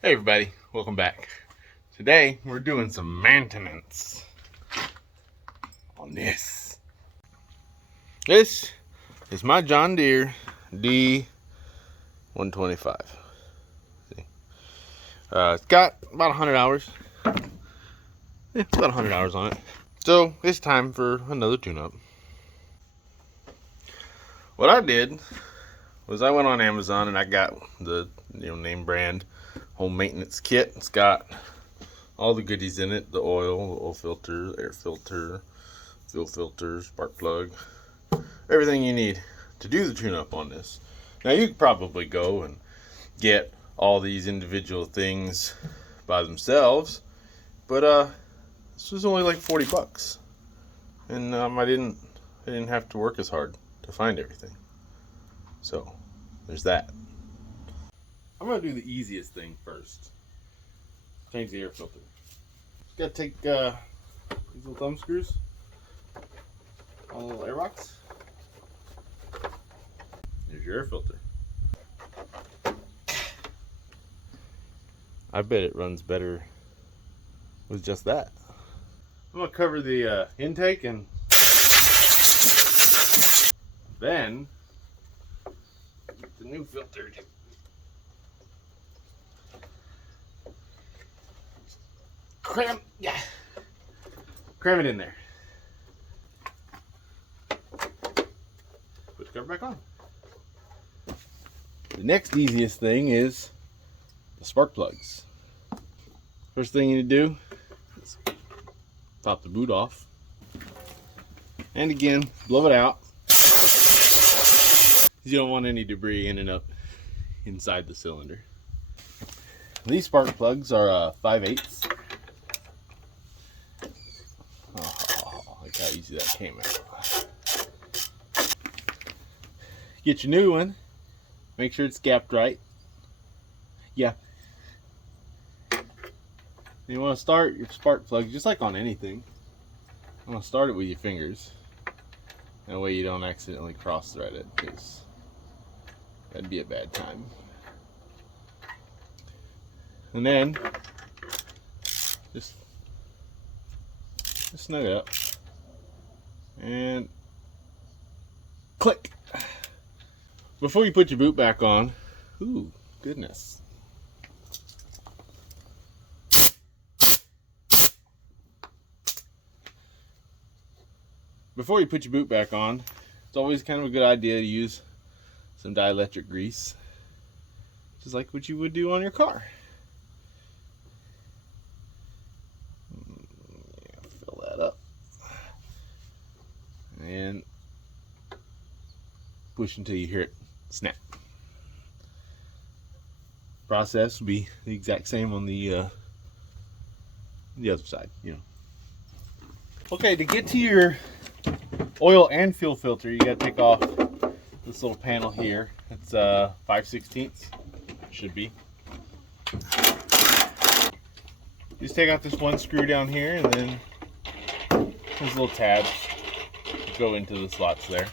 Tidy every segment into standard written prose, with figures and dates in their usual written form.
Hey everybody, welcome back. Today we're doing some maintenance on this. This is my John Deere D125. See, it's got about 100 hours. Yeah, about 100 hours on it. So it's time for another tune-up. What I did was I went on Amazon and I got the name brand home maintenance kit. It's got all the goodies in it: the oil filter, air filter, fuel filter, spark plug, everything you need to do the tune-up on this. Now you could probably go and get all these individual things by themselves, but this was only like 40 bucks, and I didn't have to work as hard to find everything. So there's that. I'm gonna do the easiest thing first. Change the air filter. Just gotta take these little thumb screws on the little air box. There's your air filter. I bet it runs better with just that. I'm gonna cover the intake and then the new filter. Cram it in there. Put the cover back on. The next easiest thing is the spark plugs. First thing you need to do is pop the boot off. And again, blow it out. You don't want any debris ending up inside the cylinder. These spark plugs are 5/8. Look how easy that came out. Get your new one. Make sure it's gapped right. Yeah. You want to start your spark plug just like on anything. You want to start it with your fingers. That way you don't accidentally cross thread it, because that'd be a bad time. And then just snug it up and click. Before you put your boot back on, ooh, goodness. Before you put your boot back on, it's always kind of a good idea to use some dielectric grease, just like what you would do on your car. Fill that up and push until you hear it snap. Process will be the exact same on the other side, Okay, to get to your oil and fuel filter, you got to take off this little panel here. It's 5/16, should be. Just take out this one screw down here, and then these little tabs go into the slots there.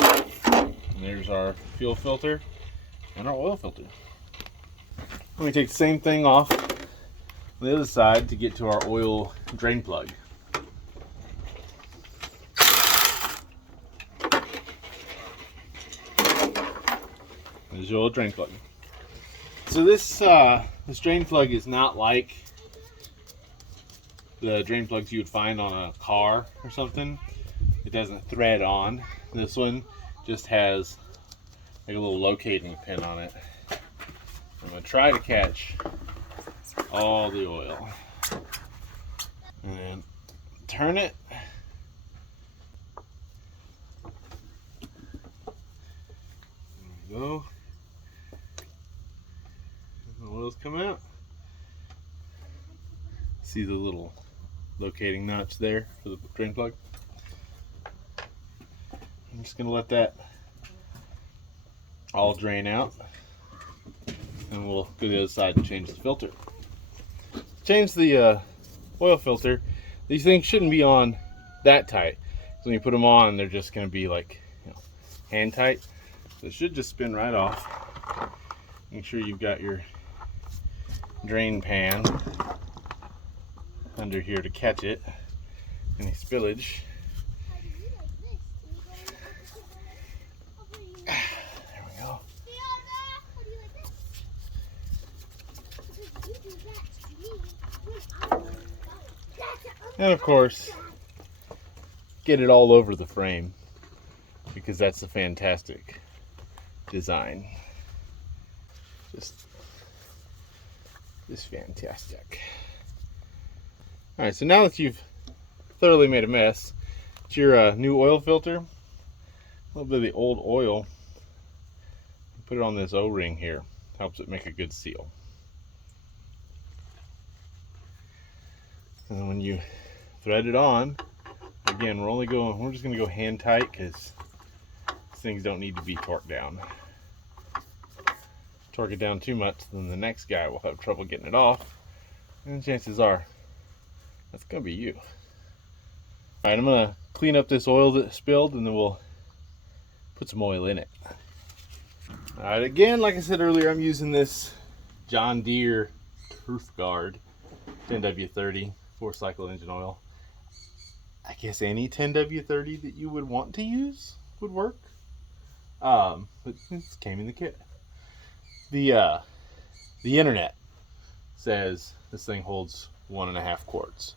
And there's our fuel filter and our oil filter. Let me take the same thing off on the other side to get to our oil drain plug. There's your oil drain plug. So this drain plug is not like the drain plugs you would find on a car or something. It doesn't thread on. This one just has like a little locating pin on it. I'm going to try to catch all the oil. And then turn it. There we go. The oil's come out. See the little locating notch there for the drain plug? I'm just going to let that all drain out, and we'll go to the other side and change the filter. Change the oil filter. These things shouldn't be on that tight. So when you put them on, they're just going to be like hand tight. So it should just spin right off. Make sure you've got your drain pan under here to catch it, any spillage. There we go. And of course, get it all over the frame, because that's a fantastic design. Just fantastic. All right, so now that you've thoroughly made a mess, it's your new oil filter. A little bit of the old oil. Put it on this O-ring here. Helps it make a good seal. And when you thread it on, again, we're just gonna go hand tight, because things don't need to be torqued down. Torque it down too much, then the next guy will have trouble getting it off, and chances are that's gonna be you. All right, I'm gonna clean up this oil that spilled, and then we'll put some oil in it. All right, again, like I said earlier, I'm using this John Deere Turf Guard 10W30 4-cycle engine oil. I guess any 10W30 that you would want to use would work, but it came in the kit. The internet says this thing holds 1.5 quarts.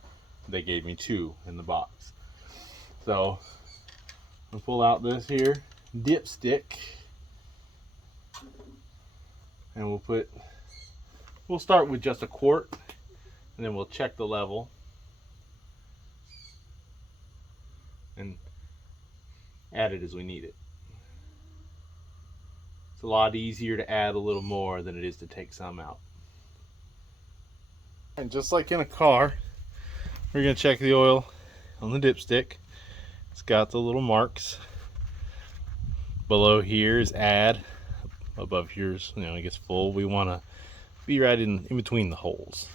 They gave me 2 in the box. So I'm gonna pull out this here dipstick, and we'll start with just 1 quart, and then we'll check the level and add it as we need it. It's a lot easier to add a little more than it is to take some out. And just like in a car, we're going to check the oil on the dipstick. It's got the little marks. Below here is add. Above here is, I guess full. We want to be right in between the holes.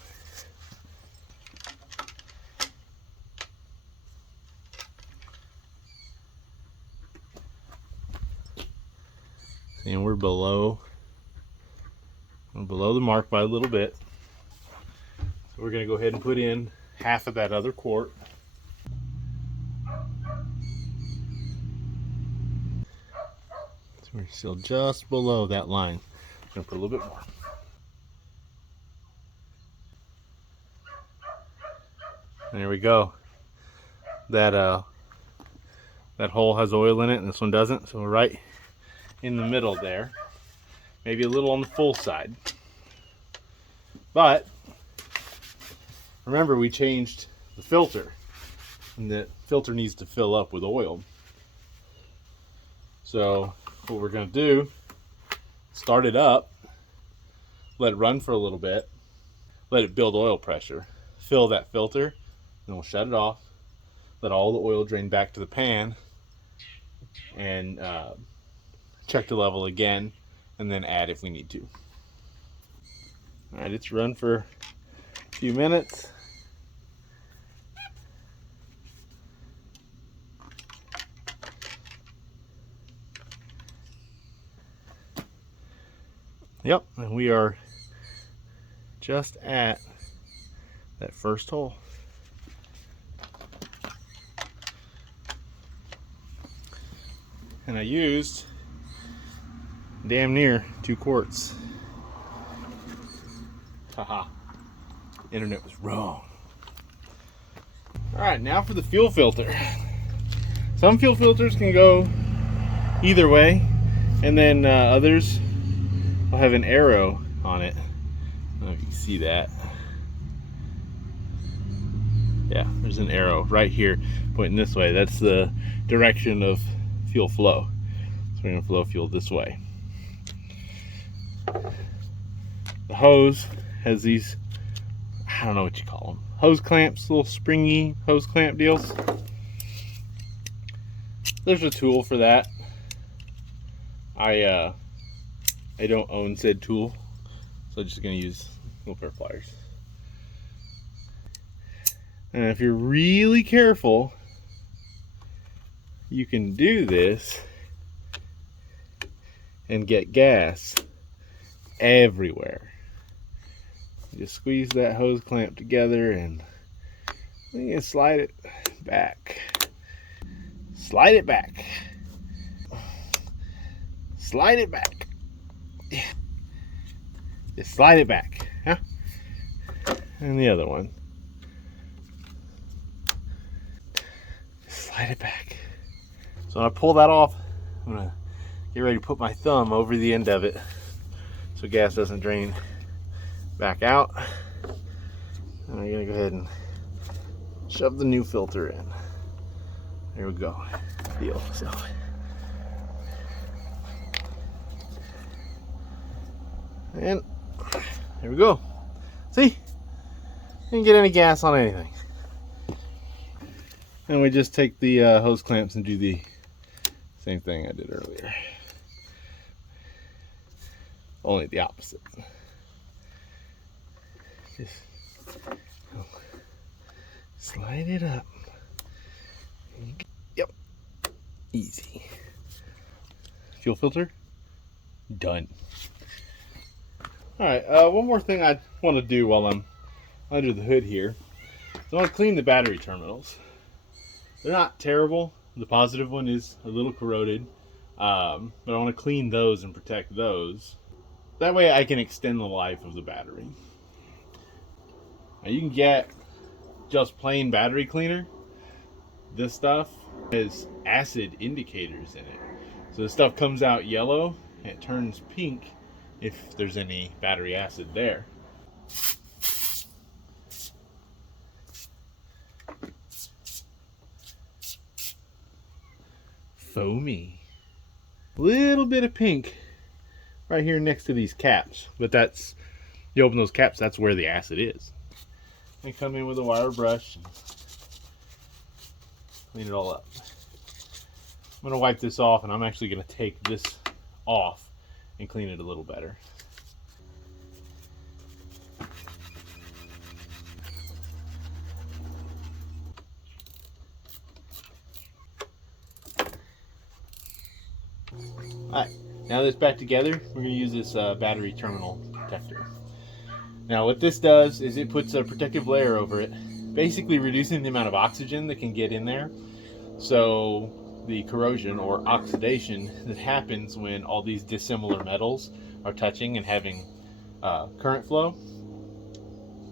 And we're below the mark by a little bit. So we're going to go ahead and put in half of that other quart. So we're still just below that line. I'm going to put a little bit more. And there we go. That hole has oil in it, and this one doesn't. So we're right in the middle there, maybe a little on the full side, but remember, we changed the filter, and the filter needs to fill up with oil. So what we're going to do, start it up, let it run for a little bit, let it build oil pressure, fill that filter, then we'll shut it off, let all the oil drain back to the pan, and check the level again, and then add if we need to. All right, it's run for a few minutes. Yep, and we are just at that first hole. And I used damn near 2 quarts. Haha. Internet was wrong. Alright, now for the fuel filter. Some fuel filters can go either way, and then others will have an arrow on it. I don't know if you can see that. Yeah, there's an arrow right here pointing this way. That's the direction of fuel flow. So we're going to flow fuel this way. The hose has these, I don't know what you call them, hose clamps, little springy hose clamp deals. There's a tool for that. I don't own said tool, so I'm just going to use a little pair of pliers. And if you're really careful, you can do this and get gas everywhere. Just squeeze that hose clamp together and you can slide it back. Slide it back. Slide it back. Just slide it back. Huh? And the other one. Just slide it back. So when I pull that off, I'm going to get ready to put my thumb over the end of it so gas doesn't drain back out. And I'm going to go ahead and shove the new filter in. There we go. Deal. So and there we go. See? Didn't get any gas on anything. And we just take the hose clamps and do the same thing I did earlier. Only the opposite. Just slide it up. Yep. Easy. Fuel filter? Done. Alright, one more thing I want to do while I'm under the hood here is I want to clean the battery terminals. They're not terrible. The positive one is a little corroded, but I want to clean those and protect those. That way I can extend the life of the battery. Now you can get just plain battery cleaner. This stuff has acid indicators in it. So the stuff comes out yellow and it turns pink if there's any battery acid there. Foamy. Little bit of pink right here next to these caps, but that's, you open those caps, that's where the acid is. And come in with a wire brush and clean it all up. I'm gonna wipe this off and I'm actually gonna take this off and clean it a little better. Alright, now that it's back together, we're going to use this battery terminal protector. Now what this does is it puts a protective layer over it, basically reducing the amount of oxygen that can get in there. So the corrosion or oxidation that happens when all these dissimilar metals are touching and having current flow,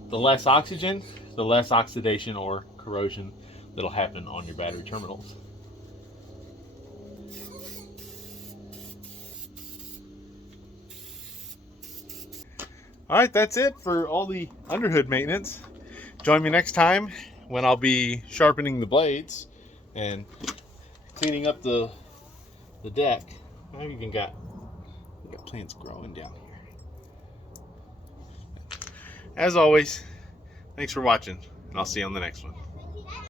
the less oxygen, the less oxidation or corrosion that'll happen on your battery terminals. Alright, that's it for all the underhood maintenance. Join me next time when I'll be sharpening the blades and cleaning up the deck. I've even got plants growing down here. As always, thanks for watching, and I'll see you on the next one.